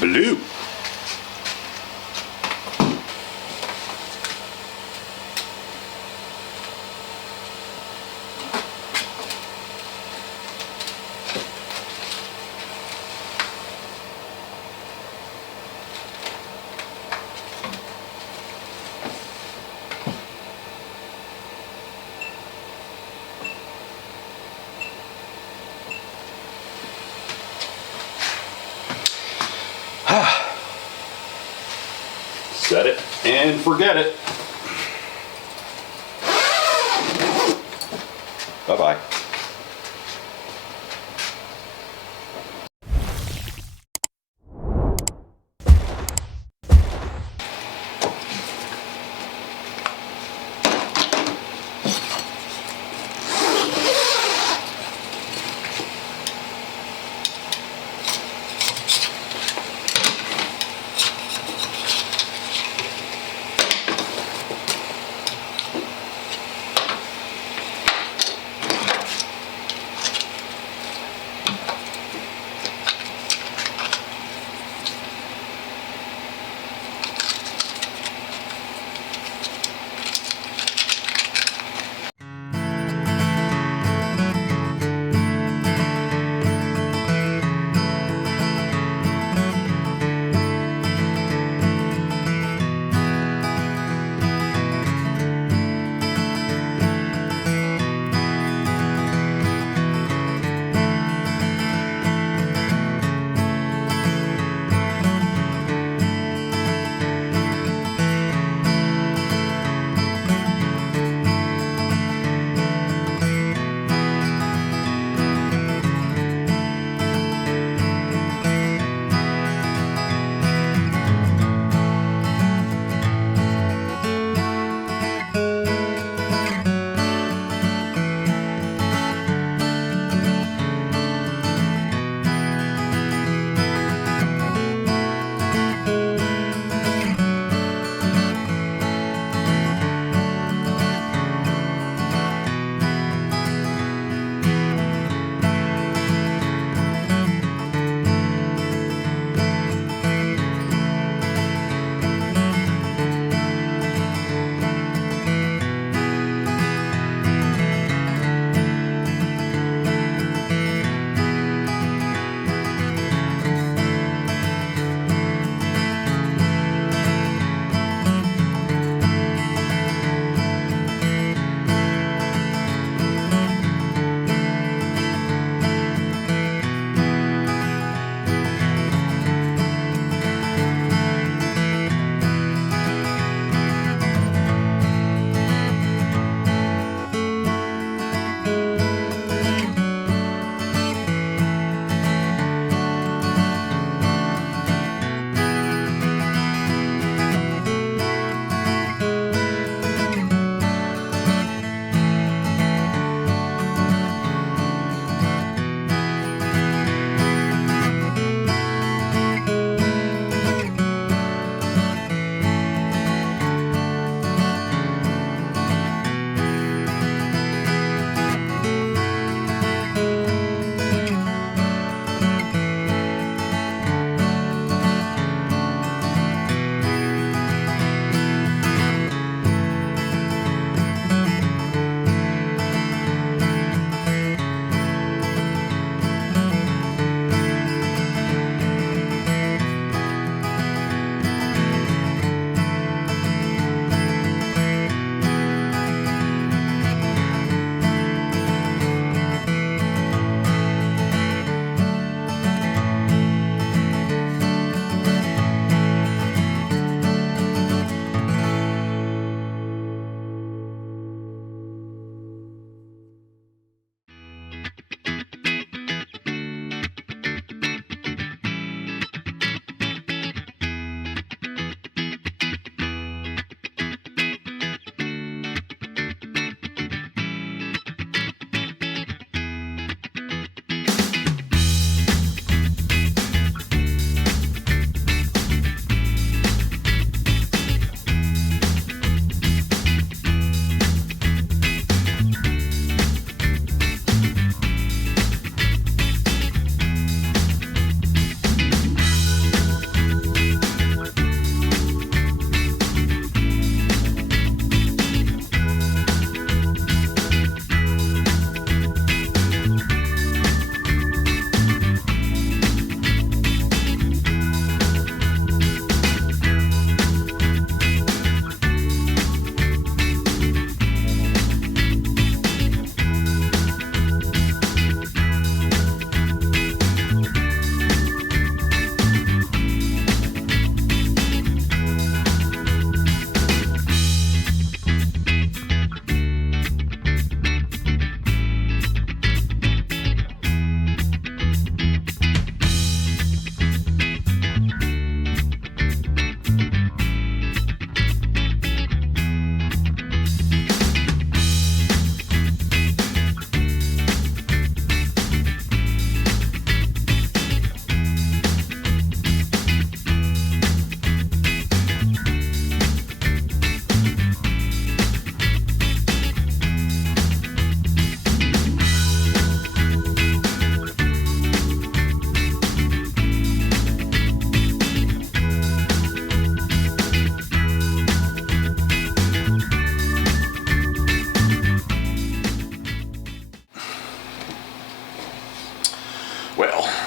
Blue. Set it and forget it. Bye-bye.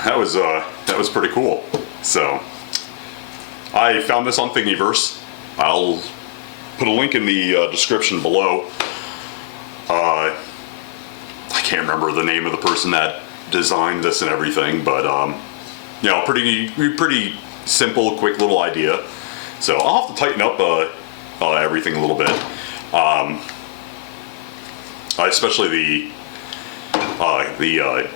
that was pretty cool. So I found this on Thingiverse. I'll put a link in the description below. I can't remember the name of the person that designed this and everything, but you know, pretty simple, quick little idea. So I'll have to tighten up everything a little bit, especially the 1/4"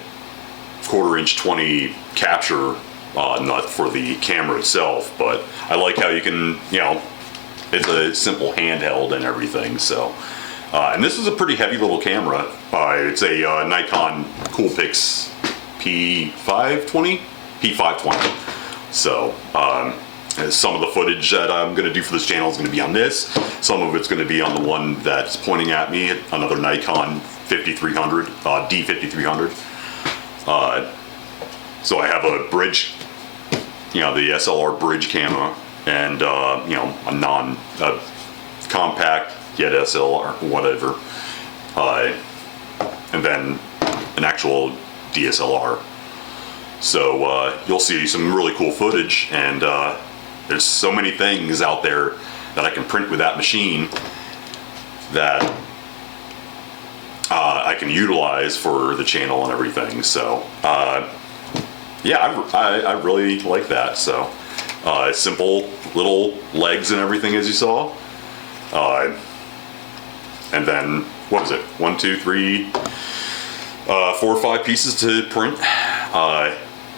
20 capture nut for the camera itself. But I like how you can, you know, it's a simple handheld and everything. So, and this is a pretty heavy little camera. It's a Nikon Coolpix P520. So some of the footage that I'm going to do for this channel is going to be on this. Some of it's going to be on the one that's pointing at me, another Nikon 5300, D5300. So I have a bridge, you know, the SLR bridge camera, and you know, a compact yet SLR, whatever, and then an actual DSLR. So you'll see some really cool footage, and there's so many things out there that I can print with that machine that I can utilize for the channel and everything. So yeah, I really like that. So simple little legs and everything, as you saw, and then what was it, 1, 2, 3, 4 or 5 pieces to print,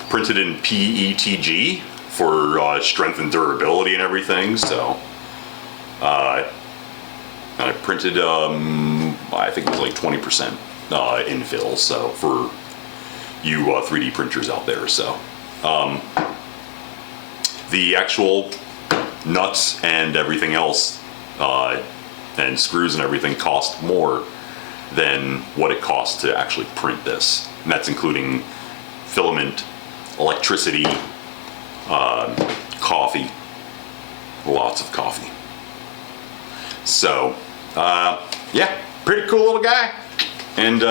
printed in PETG for strength and durability and everything. So I printed I think it was like 20% infill, so for you 3D printers out there. So the actual nuts and everything else and screws and everything cost more than what it costs to actually print this, and that's including filament, electricity, coffee, lots of coffee. So yeah, pretty cool little guy, and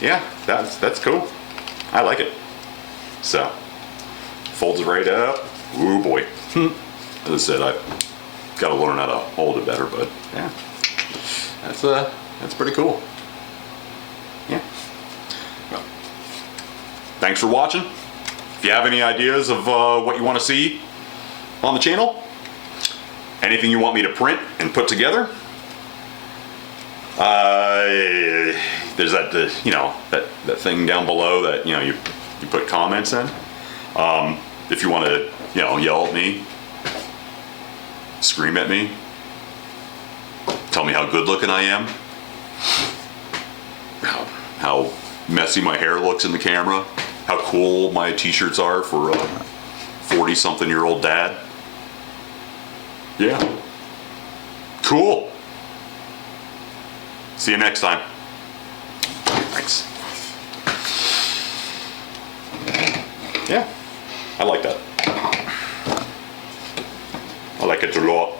yeah, that's cool. I like it. So folds it right up. Ooh boy. As I said, I've got to learn how to hold it better, but yeah, that's pretty cool. Yeah. Well, thanks for watching. If you have any ideas of what you want to see on the channel, anything you want me to print and put together, there's that you know, that thing down below that, you know, you put comments in. If you want to, you know, yell at me, scream at me, tell me how good looking I am, how messy my hair looks in the camera, how cool my t-shirts are for a 40-something-year-old dad. Yeah. Cool. See you next time. Thanks. Yeah, I like that. I like it a lot.